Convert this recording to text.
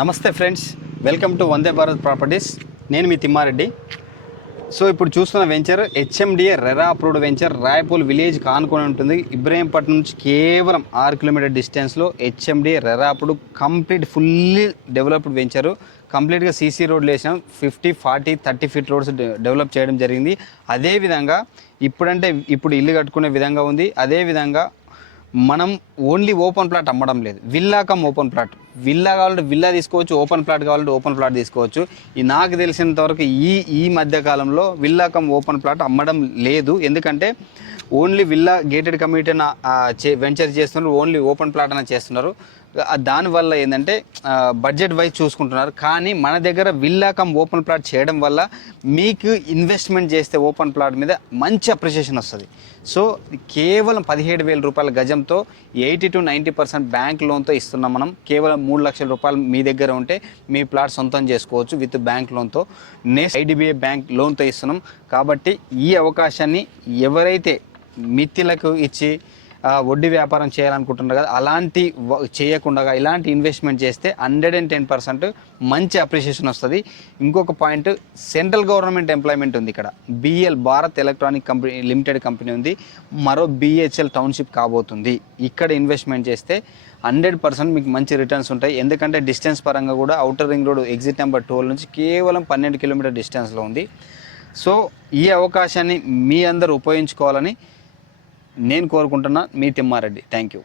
నమస్తే friends, welcome to Vande Bharat properties. నేను మీ తిమ్మారెడ్డి. సో ఇప్పుడు చూస్తున్న venture HMDA RERA approved venture. Rayapol village కానుకొని ఉంటుంది. ఇబ్రహీంపట్నం నుంచి కేవలం 6 కిలోమీటర్ డిస్టెన్స్లో HMDA RERA approved complete fully developed venture. కంప్లీట్గా సీసీ రోడ్లు వేసాం. 50, 40, 30 ఫీట్ రోడ్స్ డెవలప్ చేయడం జరిగింది. అదేవిధంగా ఇప్పుడు ఇల్లు కట్టుకునే విధంగా ఉంది. అదేవిధంగా మనం ఓన్లీ ఓపెన్ ప్లాట్ అమ్మడం లేదు, villa come open plot. Villa కావాలంటే విల్లా తీసుకోవచ్చు, ఓపెన్ ప్లాట్ కావాలంటే ఓపెన్ ప్లాట్ తీసుకోవచ్చు. నాకు తెలిసినంతవరకు ఈ మధ్య కాలంలో విల్లా కమ్ ఓపెన్ ప్లాట్ అమ్మడం లేదు. ఎందుకంటే only villa gated community venture చేస్తున్నారు, ఓన్లీ ఓపెన్ ప్లాట్ అని చేస్తున్నారు. దానివల్ల ఏంటంటే బడ్జెట్ వైజ్ చూసుకుంటున్నారు. కానీ మన దగ్గర విల్లా కమ్ ఓపెన్ ప్లాట్ చేయడం వల్ల మీకు ఇన్వెస్ట్మెంట్ చేస్తే ఓపెన్ ప్లాట్ మీద మంచి అప్రిషియేషన్ వస్తుంది. సో కేవలం 17,000 రూపాయల గజంతో 80 to 90% బ్యాంక్ లోన్తో ఇస్తున్నాం మనం. కేవలం 3 లక్షల రూపాయలు మీ దగ్గర ఉంటే మీ ప్లాట్ సొంతం చేసుకోవచ్చు విత్ బ్యాంక్ లోన్తో. నెక్స్ట్ ఐడిబిఐ బ్యాంక్ లోన్తో ఇస్తున్నాం. కాబట్టి ఈ అవకాశాన్ని ఎవరైతే మిత్తిలకు ఇచ్చి వడ్డీ వ్యాపారం చేయాలనుకుంటున్నారు కదా, అలాంటి చేయకుండా ఇలాంటి ఇన్వెస్ట్మెంట్ చేస్తే 110% మంచి అప్రిషియేషన్ వస్తుంది. ఇంకొక పాయింట్, సెంట్రల్ గవర్నమెంట్ ఎంప్లాయ్మెంట్ ఉంది ఇక్కడ. BL Bharat electronic company limited company ఉంది. మరో బిహెచ్ఎల్ టౌన్షిప్ కాబోతుంది. ఇక్కడ ఇన్వెస్ట్మెంట్ చేస్తే 100% మీకు మంచి రిటర్న్స్ ఉంటాయి. ఎందుకంటే డిస్టెన్స్ పరంగా కూడా outer ring road exit number 12 నుంచి కేవలం 12 కిలోమీటర్ డిస్టెన్స్లో ఉంది. సో ఈ అవకాశాన్ని మీ అందరూ ఉపయోగించుకోవాలని నేను కోరుకుంటున్నా. మీ తిమ్మారెడ్డి. Thank you.